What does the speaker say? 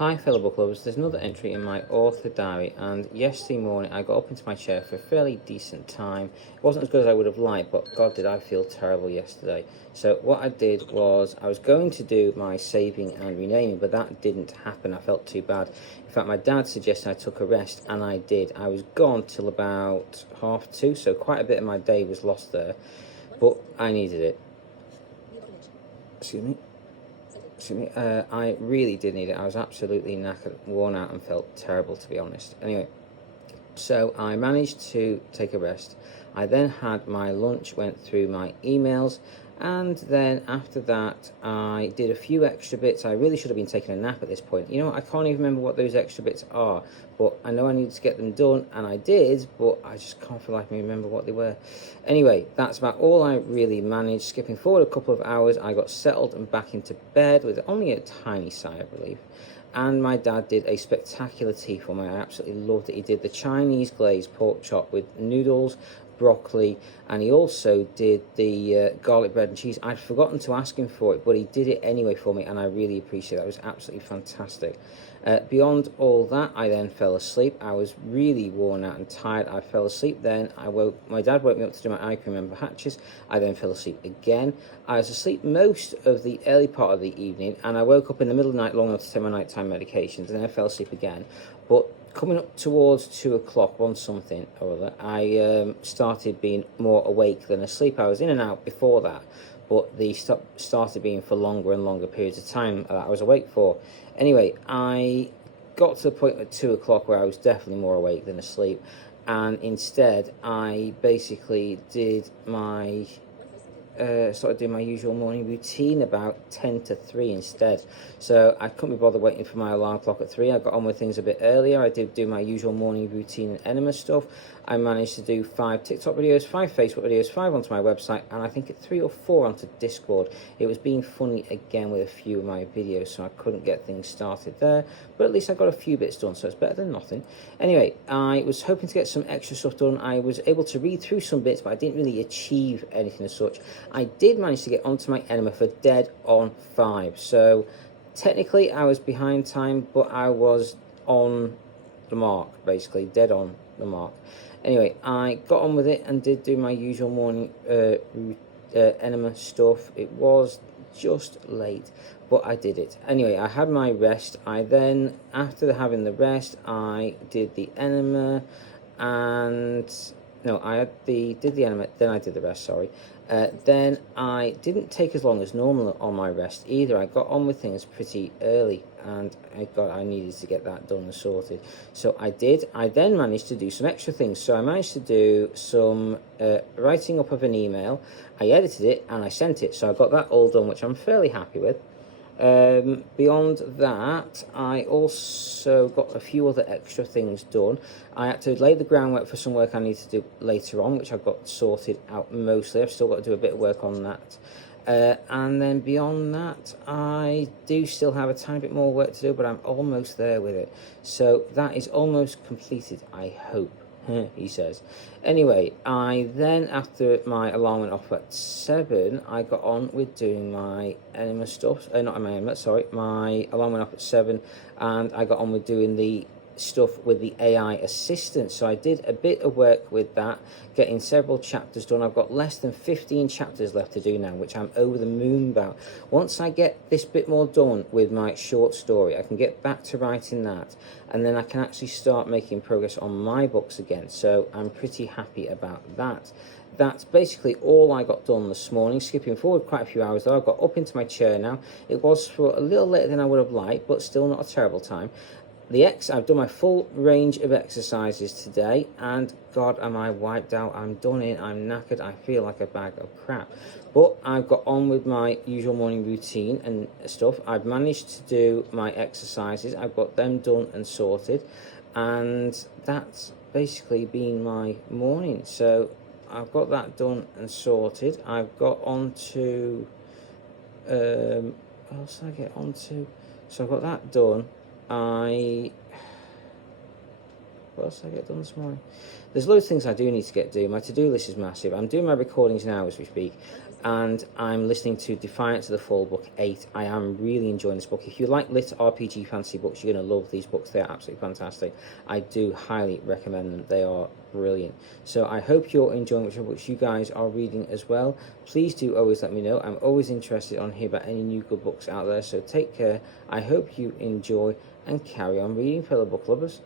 Hi fellow book lovers, there's another entry in my author diary, and yesterday morning I got up into my chair for a fairly decent time. It wasn't as good as I would have liked, but God did I feel terrible yesterday. So what I did was I was going to do my saving and renaming, but that didn't happen. I felt too bad. In fact, my dad suggested I took a rest, and I did. I was gone till about 2:30, so quite a bit of my day was lost there, but I needed it. Excuse me. I really did need it. I was absolutely knackered, worn out, and felt terrible, to be honest. Anyway, so I managed to take a rest. I then had my lunch, went through my emails, and then after that I did a few extra bits. I really should have been taking a nap at this point. You know, I can't even remember what those extra bits are, but I know I needed to get them done, and I did, but I just can't for the life of me remember what they were. Anyway, that's about all I really managed. Skipping forward a couple of hours, I got settled and back into bed with only a tiny sigh of relief. And my dad did a spectacular tea for me. I absolutely loved it. He did the Chinese glazed pork chop with noodles, broccoli, and he also did the garlic bread and cheese. I'd forgotten to ask him for it, but he did it anyway for me, and I really appreciate it. It was absolutely fantastic. Beyond all that, I then fell asleep. I was really worn out and tired. I fell asleep then. My dad woke me up to do my eye cream and hatches. I then fell asleep again. I was asleep most of the early part of the evening, and I woke up in the middle of the night long enough to take my nighttime medications, and then I fell asleep again. But coming up towards 2 o'clock on something or other, I started being more awake than asleep. I was in and out before that, but they started being for longer and longer periods of time that I was awake for. Anyway, I got to the point at 2 o'clock where I was definitely more awake than asleep, and instead I basically did my started doing my usual morning routine about 10 to 3 instead. So I couldn't be bothered waiting for my alarm clock at 3. I got on with things a bit earlier. I did do my usual morning routine and enema stuff. I managed to do 5 TikTok videos, 5 Facebook videos, 5 onto my website, and I think 3 or 4 onto Discord. It was being funny again with a few of my videos, so I couldn't get things started there, but at least I got a few bits done, so it's better than nothing. Anyway, I was hoping to get some extra stuff done. I was able to read through some bits, but I didn't really achieve anything as such. I did manage to get onto my enema for dead on 5, so technically I was behind time, but I was on the mark, basically dead on the mark. Anyway, I got on with it and did do my usual morning enema stuff. It was just late, but I did it. Anyway, I had my rest. I then, after having the rest, I did the enema, and no, did the enema, then I did the rest, sorry. Then I didn't take as long as normal on my rest either. I got on with things pretty early, and I needed to get that done and sorted. So I did. I then managed to do some extra things. So I managed to do some writing up of an email. I edited it and I sent it. So I got that all done, which I'm fairly happy with. Beyond that, I also got a few other extra things done. I had to lay the groundwork for some work I need to do later on, which I've got sorted out mostly. I've still got to do a bit of work on that. And then beyond that, I do still have a tiny bit more work to do, but I'm almost there with it. So that is almost completed, I hope. He says. Anyway, I then, after my alarm went off at 7, I got on with doing my enema stuff. Not my enema, sorry. My alarm went off at 7, and I got on with doing the stuff with the AI assistant. So I did a bit of work with that, getting several chapters done. I've got less than 15 chapters left to do now, which I'm over the moon about. Once I get this bit more done with my short story, I can get back to writing that, and then I can actually start making progress on my books again. So I'm pretty happy about that. That's basically all I got done this morning. Skipping forward quite a few hours though, I got up into my chair now. It was for a little later than I would have liked, but still not a terrible time. I've done my full range of exercises today, and God, am I wiped out. I'm done in, I'm knackered, I feel like a bag of crap. But I've got on with my usual morning routine and stuff. I've managed to do my exercises. I've got them done and sorted, and that's basically been my morning. So I've got that done and sorted. I've got on to... what else did I get on to? So I've got that done. What else did I get done this morning? There's loads of things I do need to get done. My to-do list is massive. I'm doing my recordings now as we speak. and I'm listening to Defiance of the Fall, book 8. I am really enjoying this book. If you like lit RPG fantasy books, you're going to love these books. They're absolutely fantastic. I do highly recommend them. They are brilliant. So I hope you're enjoying which books you guys are reading as well. Please do always let me know. I'm always interested on hear about any new good books out there. So take care. I hope you enjoy and carry on reading, fellow book lovers.